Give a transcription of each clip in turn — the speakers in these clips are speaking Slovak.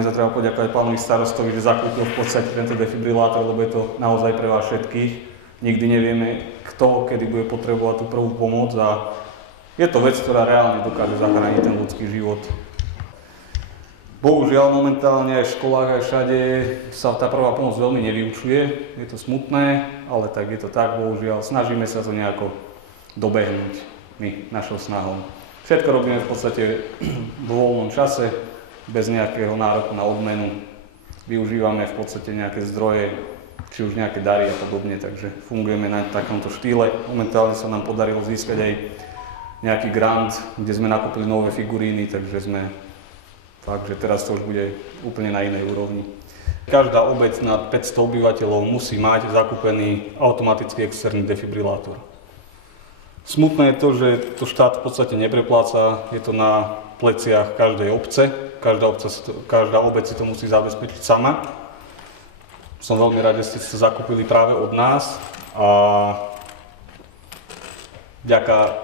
Minimálne za treba poďakovať pánovi starostovi, že zakúpil v podstate tento defibrilátor, lebo je to naozaj pre vás všetkých. Nikdy nevieme, kto, kedy bude potrebovať tú prvú pomoc a je to vec, ktorá reálne dokáže zachrániť ten ľudský život. Bohužiaľ momentálne aj v školách, aj všade sa tá prvá pomoc veľmi nevyučuje. Je to smutné, ale tak je to tak, bohužiaľ. Snažíme sa to nejako dobehnúť my, našou snahou. Všetko robíme v podstate v voľnom čase, bez nejakého nároku na odmenu. Využívame v podstate nejaké zdroje, či už nejaké dary a podobne, takže fungujeme na takomto štýle. Momentálne sa nám podarilo získať aj nejaký grant, kde sme nakúpili nové figuríny, takže sme fakt, že teraz to už bude úplne na inej úrovni. Každá obec nad 500 obyvateľov musí mať zakúpený automatický externý defibrilátor. Smutné je to, že to štát v podstate neprepláca, je to na pleciach každej obce. Každá obec si to musí zabezpečiť sama. Som veľmi rád, že ste to zakúpili práve od nás a vďaka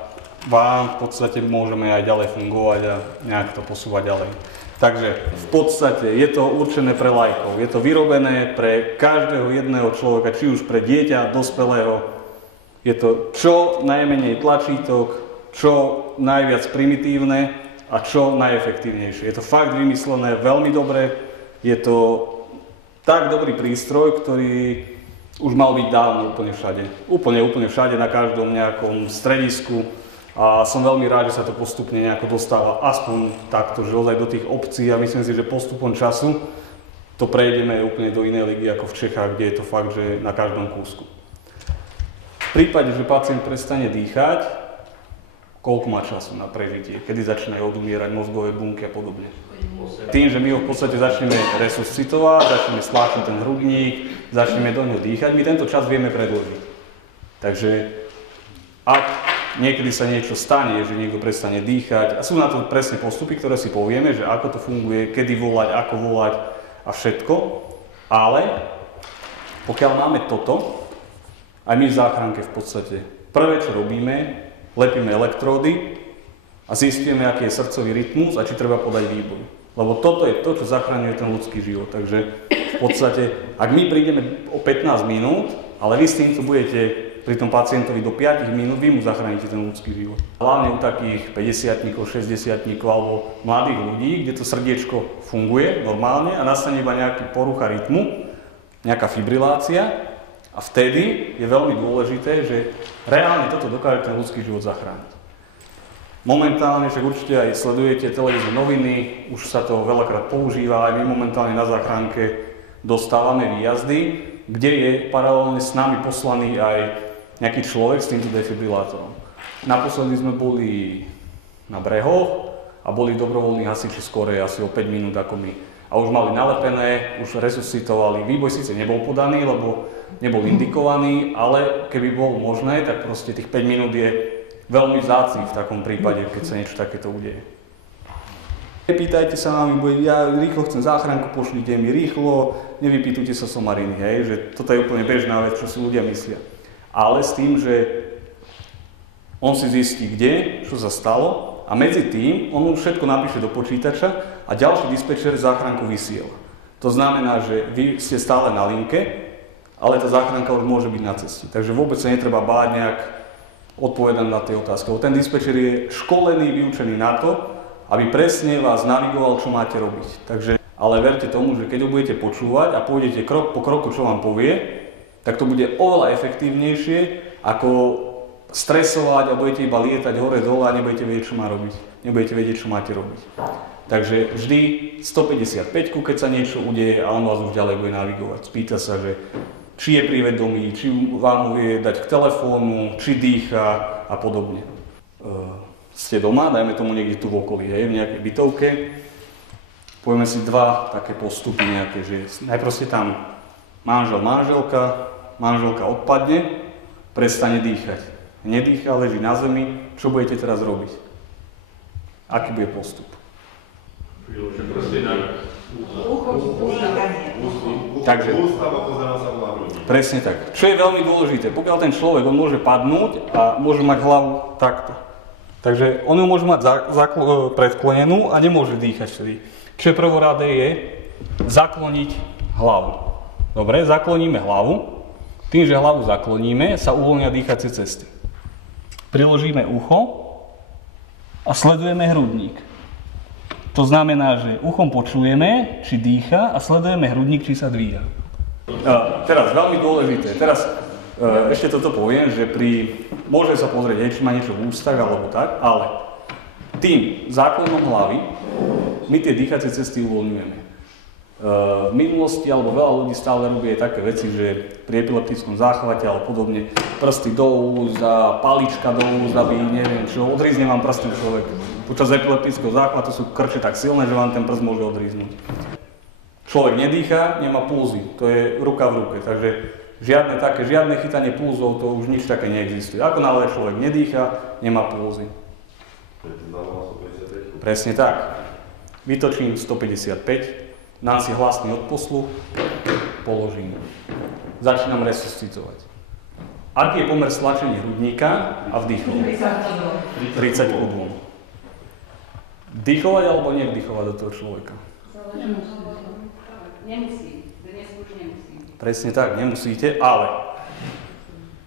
vám v podstate môžeme aj ďalej fungovať a nejak to posúvať ďalej. Takže v podstate je to určené pre laikov, je to vyrobené pre každého jedného človeka, či už pre dieťa, dospelého. Je to čo najmenej tlačítok, čo najviac primitívne a čo najefektívnejšie. Je to fakt vymyslené veľmi dobre, je to tak dobrý prístroj, ktorý už mal byť dávno úplne všade. Úplne všade, na každom nejakom stredisku. A som veľmi rád, že sa to postupne nejako dostáva aspoň takto, že ozaj do tých obcí a myslím si, že postupom času to prejdeme úplne do inej ligy ako v Čechách, kde je to fakt, že na každom kúsku. V prípade, že pacient prestane dýchať, koľko má času na prežitie, kedy začínajú odumierať mozgové bunky a podobne. Tým, že my ho v podstate začneme resuscitovať, začneme stláčať ten hrudník, začneme do ňoho dýchať, my tento čas vieme predĺžiť. Takže ak niekedy sa niečo stane, že niekto prestane dýchať a sú na to presne postupy, ktoré si povieme, že ako to funguje, kedy volať, ako volať a všetko. Ale pokiaľ máme toto, aj my v záchranke v podstate prvé, čo robíme, lepíme elektródy a zistíme, aký je srdcový rytmus a či treba podať výboj. Lebo toto je to, čo zachraňuje ten ľudský život. Takže v podstate, ak my prídeme o 15 minút, ale vy s týmto budete pri tom pacientovi do 5 minút, vy mu zachránite ten ľudský život. Hlavne u takých 50-tníkov, 60-tníkov alebo mladých ľudí, kde to srdiečko funguje normálne a nastane iba nejaký porucha rytmu, nejaká fibrilácia a vtedy je veľmi dôležité, že reálne toto dokáže ten ľudský život zachrániť. Momentálne, však určite aj sledujete televízne noviny, už sa to veľakrát používa, aj my momentálne na záchranke dostávame výjazdy, kde je paralelne s nami poslaný aj nejaký človek s týmto defibrilátorom. Naposledy sme boli na brehoch a boli dobrovoľní hasiči skorej asi o 5 minút ako my. A už mali nalepené, už resuscitovali. Výboj síce nebol podaný, lebo nebol indikovaný, ale keby bolo možné, tak proste tých 5 minút je veľmi vzácny v takom prípade, keď sa niečo takéto udeje. Nepýtajte sa na mňa, ja rýchlo chcem záchranku, pošlite mi rýchlo, nevypýtujte sa somariny, hej, že toto je úplne bežná vec, čo si ľudia myslia. Ale s tým, že on si zistí, kde, čo sa stalo a medzi tým on už všetko napíše do počítača a ďalší dispečer záchranku vysiela. To znamená, že vy ste stále na linke, ale tá záchranka už môže byť na ceste. Takže vôbec sa netreba báť nejak odpovedať na tie otázky. Ten dispečer je školený, vyučený na to, aby presne vás navigoval, čo máte robiť. Takže, ale verte tomu, že keď ho budete počúvať a pôjdete krok po kroku, čo vám povie, tak to bude oveľa efektívnejšie, ako stresovať a budete iba lietať hore-dole a nebudete vedieť, čo má robiť. Nebudete vedieť, čo máte robiť. Takže vždy 155, keď sa niečo udeje a on vás už ďalej bude navigovať. Spýta sa, že či je pri vedomí, či vám ho vie dať k telefónu, či dýcha a podobne. Ste doma, dajme tomu niekde tu v okolí, hej, v nejakej bytovke. Povieme si dva také postupy nejaké, že najprv ste tam manžel, manželka odpadne, prestane dýchať. Nedýcha, leží na zemi, čo budete teraz robiť? Aký bude postup? Takže, presne tak. Čo je veľmi dôležité, pokiaľ ten človek, on môže padnúť a môže mať hlavu takto. Takže on ju môže mať predklonenú a nemôže dýchať vtedy. Čo je prvoradé je, zakloniť hlavu. Dobre, zakloníme hlavu. Tým, že hlavu zakloníme, sa uvoľnia dýchacie cesty. Priložíme ucho a sledujeme hrudník. To znamená, že uchom počujeme, či dýcha a sledujeme hrudník, či sa dvíha. Teraz veľmi dôležité. Teraz ešte toto poviem, že môže sa pozrieť, či má niečo v ústach alebo tak, ale tým záklonom hlavy my tie dýchacie cesty uvoľňujeme. V minulosti alebo veľa ľudí stále robí aj také veci, že pri epileptickom záchvate alebo podobne prsty do úst a palička do úst, aby neviem čo, odrízne vám prstom človek. Počas epileptického záchvatu sú krče tak silné, že vám ten prst môže odríznúť. Človek nedýcha, nemá pulzy, to je ruka v ruke, takže žiadne chytanie pulzov, to už nič také neexistuje. Ako náhle človek nedýcha, nemá pulzy. Presne tak. Vytočím 155. Dám si hlasný odposluch, položím. Začínam resuscitovať. Aký je pomer stlačenia hrudníka a vdýchov? 30 ku 2. Vdýchovať alebo nevdýchovať do toho človeka? Nemusí. Dnes už nemusí. Presne tak, nemusíte, ale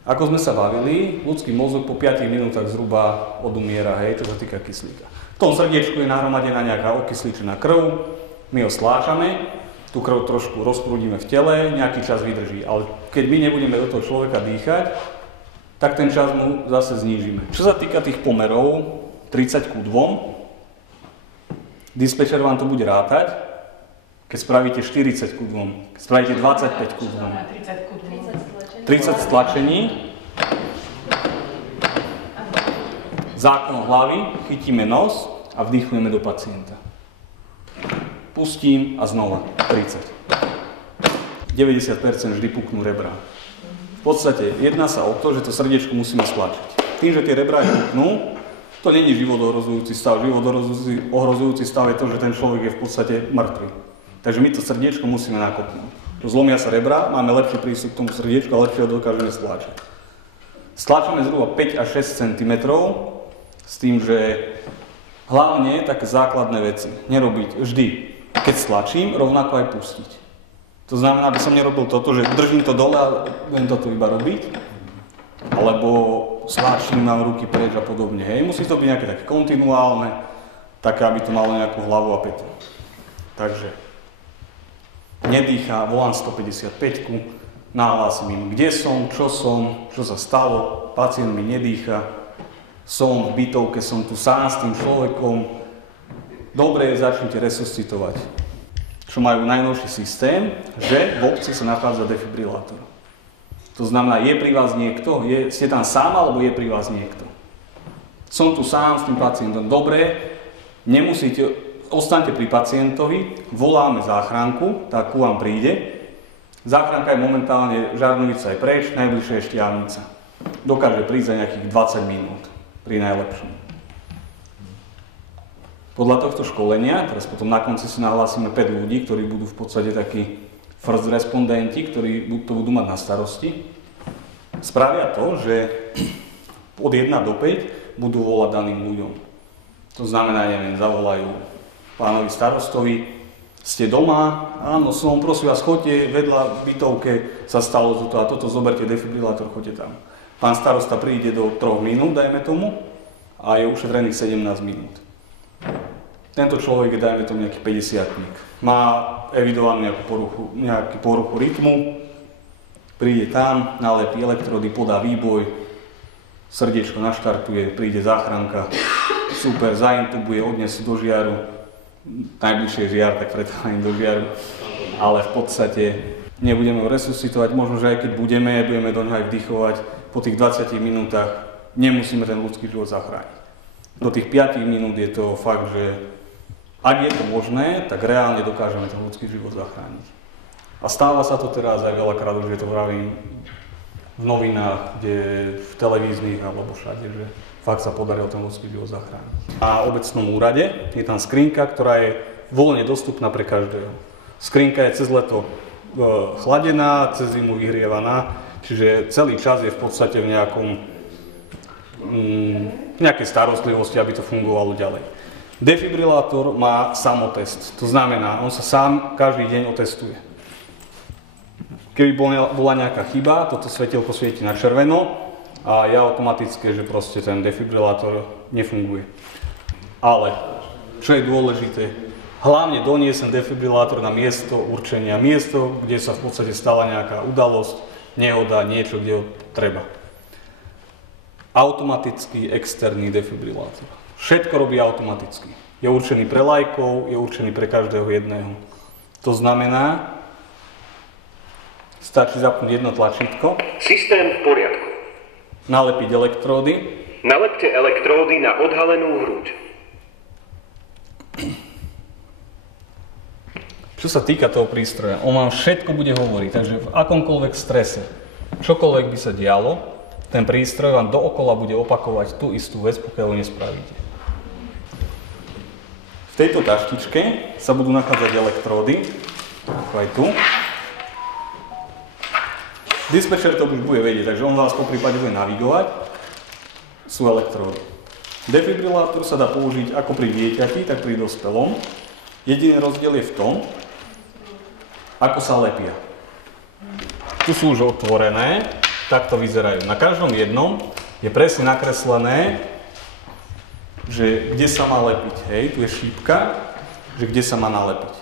ako sme sa bavili, ľudský mozog po 5 minútach zhruba odumiera, hej, čo sa týka kyslíka. V tom srdiečku je nahromadená nejaká okysličená krv. My ho stláčame, tú krv trošku rozprúdime v tele, nejaký čas vydrží, ale keď my nebudeme do toho človeka dýchať, tak ten čas mu zase znížime. Čo sa týka tých pomerov, 30 ku 2, dispečer vám to bude rátať, keď spravíte 40 ku 2, keď spravíte 25 ku 2. 30 stlačení, záklon hlavy, chytíme nos a vdýchujeme do pacienta. Pustím a znova 30. 90% vždy puknú rebra. V podstate jedná sa o to, že to srdiečko musíme stlačiť. Tým, že tie rebra puknú, to nie je životohrozujúci stav. Životohrozujúci stav je to, že ten človek je v podstate mŕtvy. Takže my to srdiečko musíme nakopnúť. Zlomia sa rebra, máme lepší prístup k tomu srdiečku a lepšie ho dokážeme stlačiť. Stlačíme zhruba 5 až 6 cm s tým, že hlavne také základné veci nerobiť vždy. Keď stlačím, rovnako aj pustiť. To znamená, aby som nerobil toto, že držím to dole a budem toto iba robiť, alebo stlačím, mám ruky preč a podobne. Hej. Musí to byť nejaké také kontinuálne, také, aby to malo nejakú hlavu a petu. Takže nedýchá, volám 155-ku, nahlásim im, kde som, čo sa stalo, pacient mi nedýcha, som v bytovke, som tu sám s tým človekom. Dobre, začnite resuscitovať. Čo majú najnovší systém, že v obci sa nachádza defibrilátor. To znamená, je pri vás niekto? Ste tam sám, alebo je pri vás niekto? Som tu sám s tým pacientom. Dobre, nemusíte, ostaňte pri pacientovi, voláme záchranku, tak ku vám príde. Záchranka je momentálne, Žarnovica je preč, najbližšia je Štiavnica. Dokáže prísť za nejakých 20 minút, pri najlepšom. Podľa tohto školenia, teraz potom na konci si nahlásime 5 ľudí, ktorí budú v podstate takí first respondenti, ktorí to budú mať na starosti, spravia to, že od 1 do 5 budú volať daným ľuďom. To znamená, neviem, zavolajú pánovi starostovi, ste doma, áno som, prosím vás, choďte, vedľa bytovke sa stalo toto a toto, zoberte defibrilátor, choďte tam. Pán starosta príde do 3 minút, dajme tomu, a je ušetrených 17 minút. Tento človek je, dajme tomu, nejaký 50-tník. Má evidovanú nejakú poruchu rytmu, príde tam, nalepí elektrody, podá výboj, srdiečko naštartuje, príde záchranka, super, zaintubuje, odnesú do žiaru, najbližšie žiar, tak preto ani do žiaru, ale v podstate nebudeme ho resuscitovať, možno, že aj keď budeme do ňoho aj vdychovať, po tých 20 minútach nemusíme ten ľudský život zachrániť. Do tých 5 minút je to fakt, že ak je to možné, tak reálne dokážeme ten ľudský život zachrániť. A stáva sa to teraz aj veľakrát, už je to vravím v novinách, v televíznych alebo všade, že fakt sa podarilo ten ľudský život zachrániť. Na obecnom úrade je tam skrinka, ktorá je voľne dostupná pre každého. Skrinka je cez leto chladená, cez zimu vyhrievaná, čiže celý čas je v podstate v nejakej starostlivosti, aby to fungovalo ďalej. Defibrilátor má samotest, to znamená, on sa sám každý deň otestuje. Keby bola nejaká chyba, toto svetielko svieti na červeno a je automatické, že proste ten defibrilátor nefunguje. Ale, čo je dôležité, hlavne doniesem defibrilátor na miesto určenia, miesto, kde sa v podstate stala nejaká udalosť, nehoda, niečo, kde ho treba. Automatický externý defibrilátor. Všetko robí automaticky. Je určený pre laikov, je určený pre každého jedného. To znamená, stačí zapnúť jedno tlačítko. Systém v poriadku. Nalepiť elektródy. Nalepte elektródy na odhalenú hruď. Čo sa týka toho prístroja, on vám všetko bude hovoriť, takže v akomkoľvek strese, čokoľvek by sa dialo, ten prístroj vám dookola bude opakovať tú istú vec, pokiaľ ho nespravíte. V tejto taštičke sa budú nachádzať elektródy, ako aj tu. Dispečer to už bude vedieť, takže on vás po prípade bude navigovať. Sú elektródy. Defibrilátor sa dá použiť ako pri dieťati, tak pri dospelom. Jediný rozdiel je v tom, ako sa lepia. Tu sú už otvorené, takto vyzerajú. Na každom jednom je presne nakreslené, že kde sa má lepiť. Hej, tu je šípka, že kde sa má nalepiť.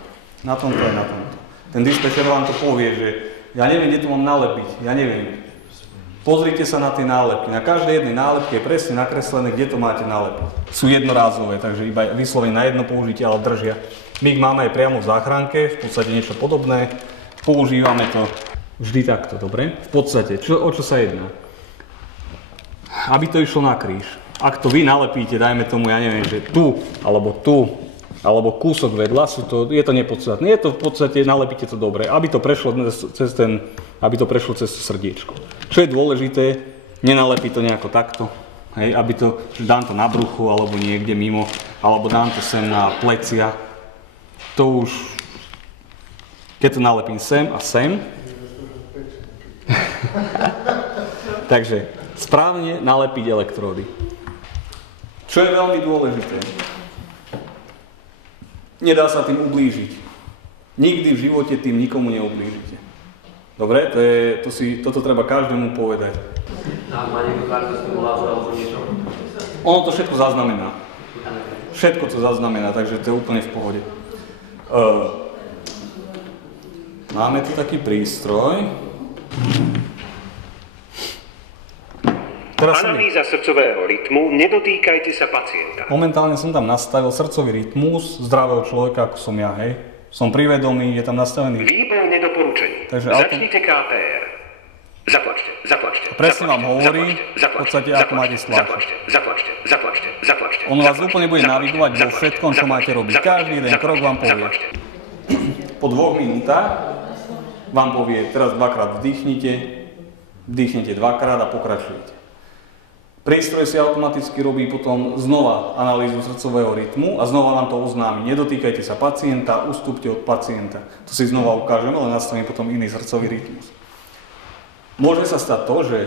Na tomto aj na tomto. Ten dispečer vám to povie, že ja neviem, kde to mám nalepiť, ja neviem. Pozrite sa na tie nálepky. Na každej jednej nálepke je presne nakreslené, kde to máte nalepiť. Sú jednorázové, takže iba vyslovene na jedno použitie, ale držia. My ich máme aj priamo v záchranke, v podstate niečo podobné. Používame to vždy takto, dobre? V podstate, o čo sa jedná? Aby to išlo na kríž. Ak to vy nalepíte, dajme tomu, ja neviem, že tu, alebo kúsok vedľa, je to nepodstatné. Je to v podstate, nalepíte to dobre, aby to prešlo cez to srdiečko. Čo je dôležité, nenalepiť to nejako takto, hej, aby to, že dám to na bruchu, alebo niekde mimo, alebo dám to sem na plecia. To už, keď to nalepím sem a sem, takže správne nalepiť elektródy. Čo je veľmi dôležité, nedá sa tým ublížiť. Nikdy v živote tým nikomu neublížite. Dobre? Toto treba každému povedať. Má niekto kartu stimulátor alebo niečo? Ono to všetko zaznamená. Všetko to zaznamená, takže to je úplne v pohode. Máme tu taký prístroj. Analýza srdcového rytmu, nedotýkajte sa pacienta. Momentálne som tam nastavil srdcový rytmus zdravého človeka, ako som ja, hej. Som privedomý, je tam nastavený. Výboj nedoporučení. Takže začnite KPR. Zaplačte. Presne vám hovorí, v podstate ako máte stláčať. Zaplačte. On vás úplne bude navigovať vo všetkom, čo máte robiť. Každý jeden krok vám povie. Po 2 minútach vám povie, teraz 2-krát vdýchnite 2-krát a pokračujete. Prístroj si automaticky robí potom znova analýzu srdcového rytmu a znova vám to oznámi. Nedotýkajte sa pacienta, ustúpte od pacienta. To si znova ukážeme, ale nastavíme potom iný srdcový rytmus. Môže sa stať to, že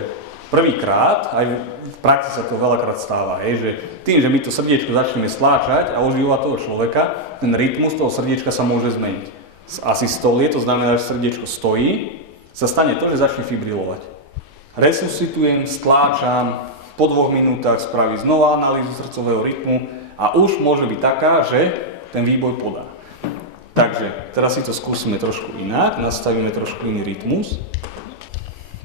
prvýkrát, aj v praxi sa to veľakrát stáva, že tým, že my to srdiečko začneme stláčať a oživovať toho človeka, ten rytmus toho srdiečka sa môže zmeniť. Z asystolie, to znamená, že srdiečko stojí, sa stane to, že začne fibrilovať. Resuscitujem, stláčam, po 2 minútach spraví znova analýzu srdcového rytmu a už môže byť taká, že ten výboj podá. Takže teraz si to skúsime trošku inak, nastavíme trošku iný rytmus.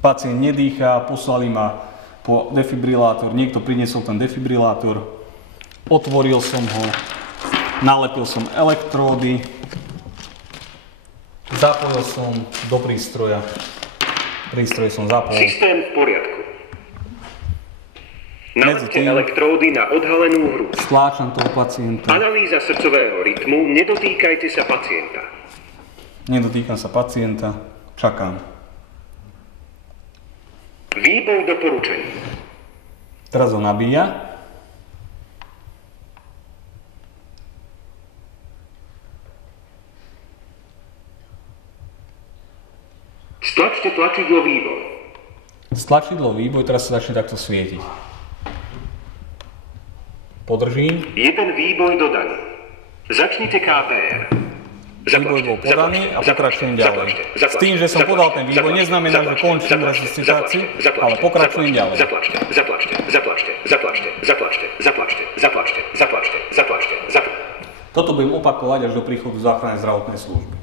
Pacient nedýchá, poslali ma po defibrilátor, niekto priniesol ten defibrilátor, otvoril som ho, nalepil som elektródy, zapojil som do prístroja, prístroj som zapojil. Systém v poriadku. Nalepte elektródy na odhalenú hruď. Stláčam toho pacienta. Analýza srdcového rytmu, nedotýkajte sa pacienta. Nedotýkam sa pacienta, čakám. Výboj doporučení. Teraz ho nabíja. Stlačte tlačidlo výboj. Stlačidlo výboj, teraz sa začne takto svietiť. podržím. Jeden výboj dodaný. Začnite KPR. Výboj bol podaný a pokračujem ďalej. S tým, že som podal ten výboj, neznamená, že končím resuscitáciu, ale pokračujem ďalej. Toto budem opakovať až do príchodu záchrannej zdravotnej služby.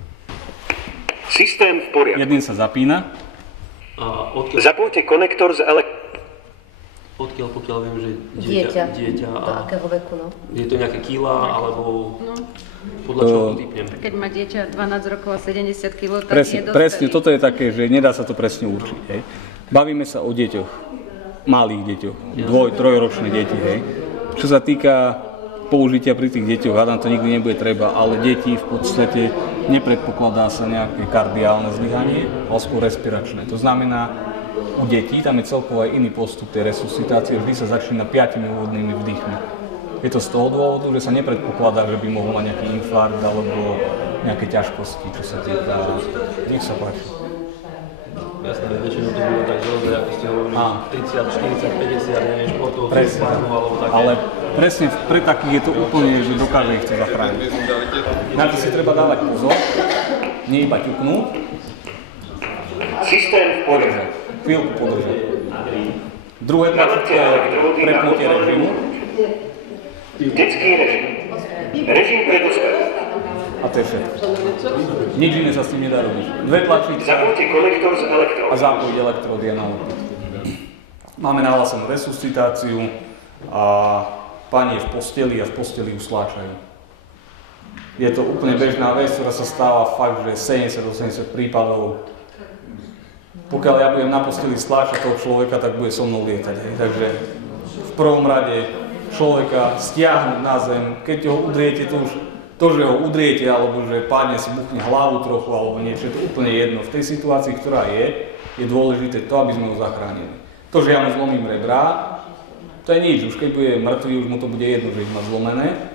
Systém v poriadku. Jedným sa zapína. A odkiaľ, Zapojte konektor z pokiaľ viem, že Dieťa. a Do akého veku, no? je to nejaké kila, alebo podľa čoho to typnem? Keď má dieťa 12 rokov a 70 kg, tak je dospelý. Presne, toto je také, že nedá sa to presne určiť. Hej. Bavíme sa o deťoch, malých deťoch, 2-3-ročné deti. Hej. Čo sa týka použitia pri tých deťoch, hádam to nikdy nebude treba, ale deti v podstate nepredpokladá sa nejaké kardiálne zlyhanie, ale skôr respiračné. To znamená, u detí tam je celkovo aj iný postup tej resuscitácie, vždy sa začína 5 úvodnými vdychmi. Je to z toho dôvodu, že sa nepredpokladá, že by mohol mať nejaký infarkt alebo nejaké ťažkosti, čo sa týka... Nech sa páči. Jasné, väčšinou to bude tak zložné, ako ste hovorili, 30, 40, 50, neviem, športov, fitnessu, alebo také. Ale presne pre takých je to úplne, že dokáže ich to zachrániť. Na to si treba dávať pozor, nie iba ťuknúť. Systém v poriadku. Chvíľku podržať. Druhé tlačítko je prepnutie režimu. Detský režim. Režim pre dospelých. A to je všetko. Nič iné sa s tým nedá robiť. Dve tlačítka Zapojte konektor z a elektródom. zapojiť elektrody a naložiť. Máme nahlásenú resuscitáciu a pani je v posteli a v posteli ju sláčajú. Je to úplne bežná vec, ktorá sa stáva fakt, že 70-80 prípadov. Pokiaľ ja budem na posteli stláčať toho človeka, tak bude so mnou lietať. Hej. Takže v prvom rade človeka stiahnuť na zem, keď ho udriete, to, že ho udriete, alebo že pádne si buchne hlavu trochu, alebo niečo, je to úplne jedno. V tej situácii, ktorá je dôležité to, aby sme ho zachránili. To, že ja mu zlomím rebra, to je nič, už keď bude mŕtvý, už mu to bude jedno, že ich má zlomené.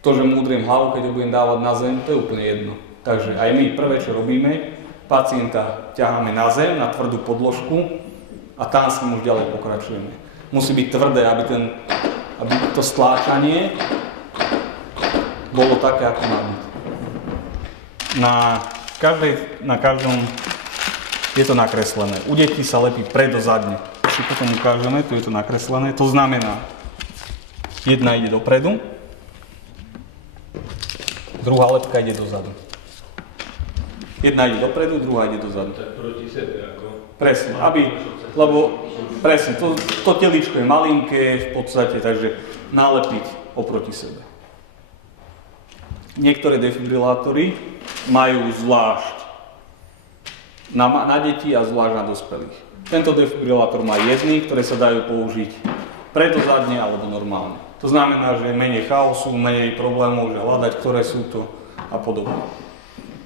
To, že mu udriem hlavu, keď ho budem dávať na zem, to je úplne jedno. Takže aj my prvé, čo robíme, pacienta ťaháme na zem, na tvrdú podložku a tam s ním už ďalej pokračujeme. Musí byť tvrdé, aby to stláčanie bolo také, ako má byť. Na každom je to nakreslené. U detí sa lepí predozadne. Si potom ukážeme, tu je to nakreslené. To znamená, jedna ide dopredu, druhá lepka ide dozadu. Jedna ide dopredu, druhá ide dozadu. Tak proti sebe ako? Presne, presne, to teličko je malinké v podstate, takže nalepiť oproti sebe. Niektoré defibrilátory majú zvlášť na deti a zvlášť na dospelých. Tento defibrilátor má jedny, ktoré sa dajú použiť predozadne alebo normálne. To znamená, že menej chaosu, menej problémov, že hľadať, ktoré sú to a podobne.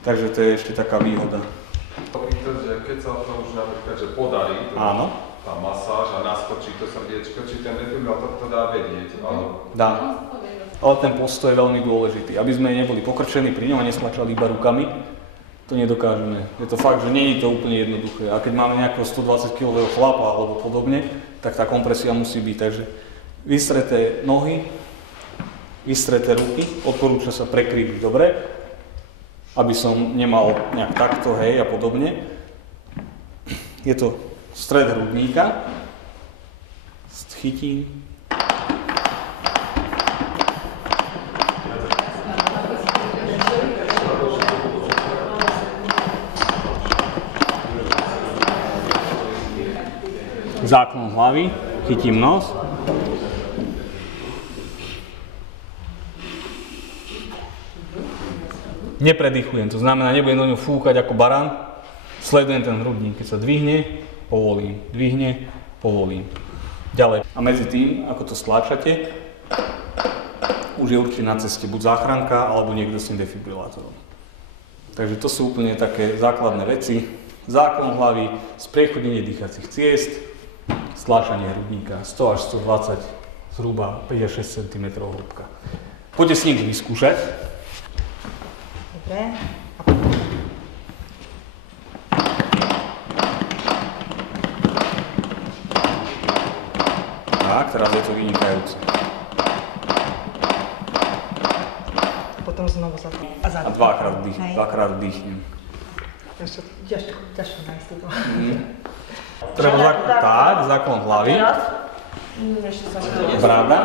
Takže to je ešte taká výhoda. Že keď sa to už napríklad, že podarí, tá masáž a naskočí to srdiečko, či ten defibrilátor to dá vedieť, alebo... Dá. Ale ten postoj je veľmi dôležitý, aby sme neboli pokrčení pri ňom a nestlačali iba rukami. To nedokážeme. Je to fakt, že nie je to úplne jednoduché. A keď máme nejakého 120 kg chlapa alebo podobne, tak tá kompresia musí byť. Takže vystreté nohy, vystreté ruky, odporúča sa prekrížiť dobre, aby som nemal nejak takto, hej, a podobne. Je to stred hrudníka, chytím. Záklon hlavy, chytím nos. Nepredýchujem, to znamená, nebudem do ňu fúkať ako barán. Sledujem ten hrudník, keď sa dvihne, povolím, dvihne, povolím. Ďalej. A medzi tým, ako to stláčate, už je určite na ceste buď záchranka, alebo niekto s tým defibrilátorom. Takže to sú úplne také základné veci. Záklon hlavy, spriechodnenie dýchacích ciest, stláčanie hrudníka, 100 až 120, zhruba 5 až 6 cm hĺbka. Poďte s ním vyskúšať. Dobre. Tak, teraz je to vynikajúce. potom znovu za to. A dvakrát vdýchnem. Ťažko nájsť to. Treba záklon hlavy. Bráda,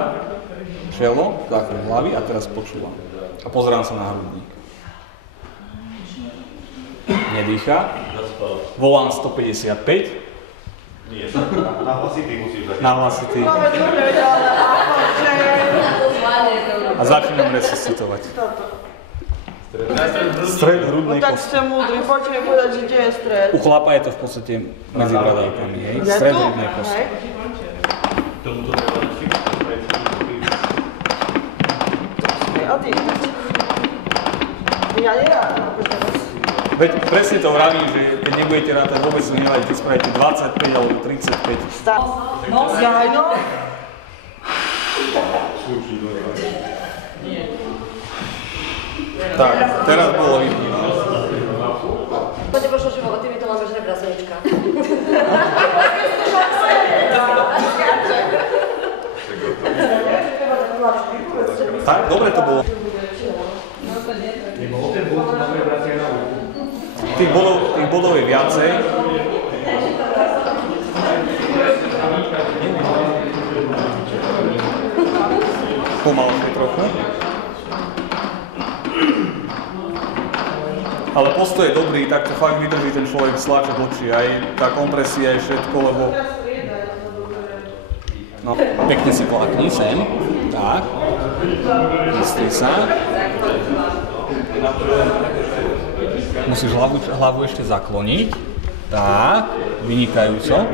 čelo, záklon hlavy a teraz počúvam. A pozerám sa na hrudník. Nedýcha. Volám 155. Nie, na hlasitý musíš dať. Na hlasitý. A začínam resuscitovať. Stred hrudnej kosti. Tak ste múdri, poďte mi povedať, že kde je stred. U chlapa je to v podstate medzi bradavkami, hej? Stred hrudnej kosti. Tomuto treba dať Ja nie. Veď presne to vravím, že keď nebudete rátať vôbec nevadí, keď spravíte 25 alebo 35. Jajno? Tak, teraz bolo vidno. Poďte pošlo život, ty mi to lámeš rebra, Sonička. Tak, dobre to bolo. Tých bodov je viacej. Pomalšie trochu. Ale postoj je dobrý, tak to fakt vydrží ten človek sláčať dlhšie. Aj tá kompresia, aj všetko, lebo... No, pekne si klakni sem. Tak. Vystri sa. Musíš hlavu ešte zakloniť. Tak, vynikajúco.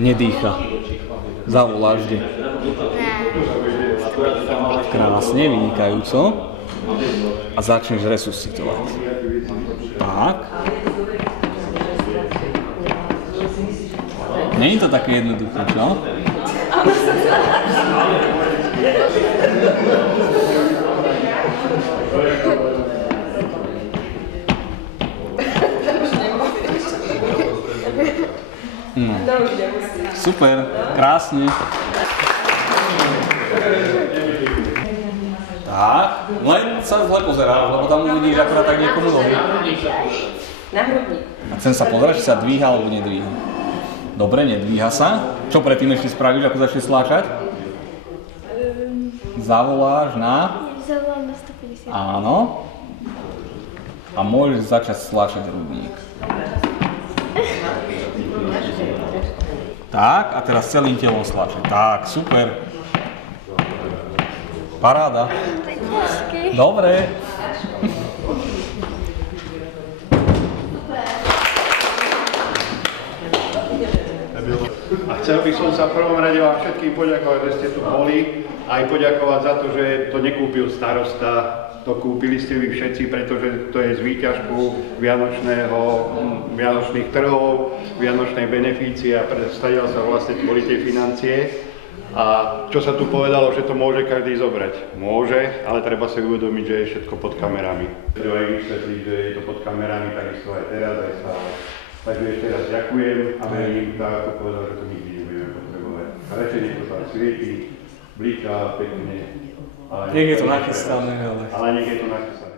Nedýcha. Zavoláš vždy. Krásne, vynikajúco. A začneš resuscitovať. Tak. Nie je to také jednoduché, čo? Super, krásne. Tak, len sa zle pozeráš, lebo tam uvidíš akorát tak niekomu nohy. Na hrudník. A chcem sa pozerať, či sa dvíha alebo nedvíha. Dobre, nedvíha sa. Čo predtým ešte spravíš, ako začneš sláčať? Zavoláš na... Zavolám na 150. Áno. A môžeš začať sláčať hrudník. Tak, a teraz celým telom sláčať. Tak, super. Paráda. Dobre. A chcel by som sa v prvom rade vám všetkým poďakovať, že ste tu boli. Aj poďakovať za to, že to nekúpil starosta, to kúpili ste vy všetci, pretože to je z výťažku vianočných trhov, vianočnej benefície a predstavila sa vlastne boli tie financie. A čo sa tu povedalo, že to môže každý zobrať? Môže, ale treba si uvedomiť, že je všetko pod kamerami. To aj vysvetliť, že je to pod kamerami, takisto aj teraz, aj stále. Takže ešte raz ďakujem a verím, tak ako povedal, že to nikdy nebudeme potrebovať. A radšej nech to tak svieti, bliká pekne. Nech je to nachystané, ale... Ale nech je to nachystané.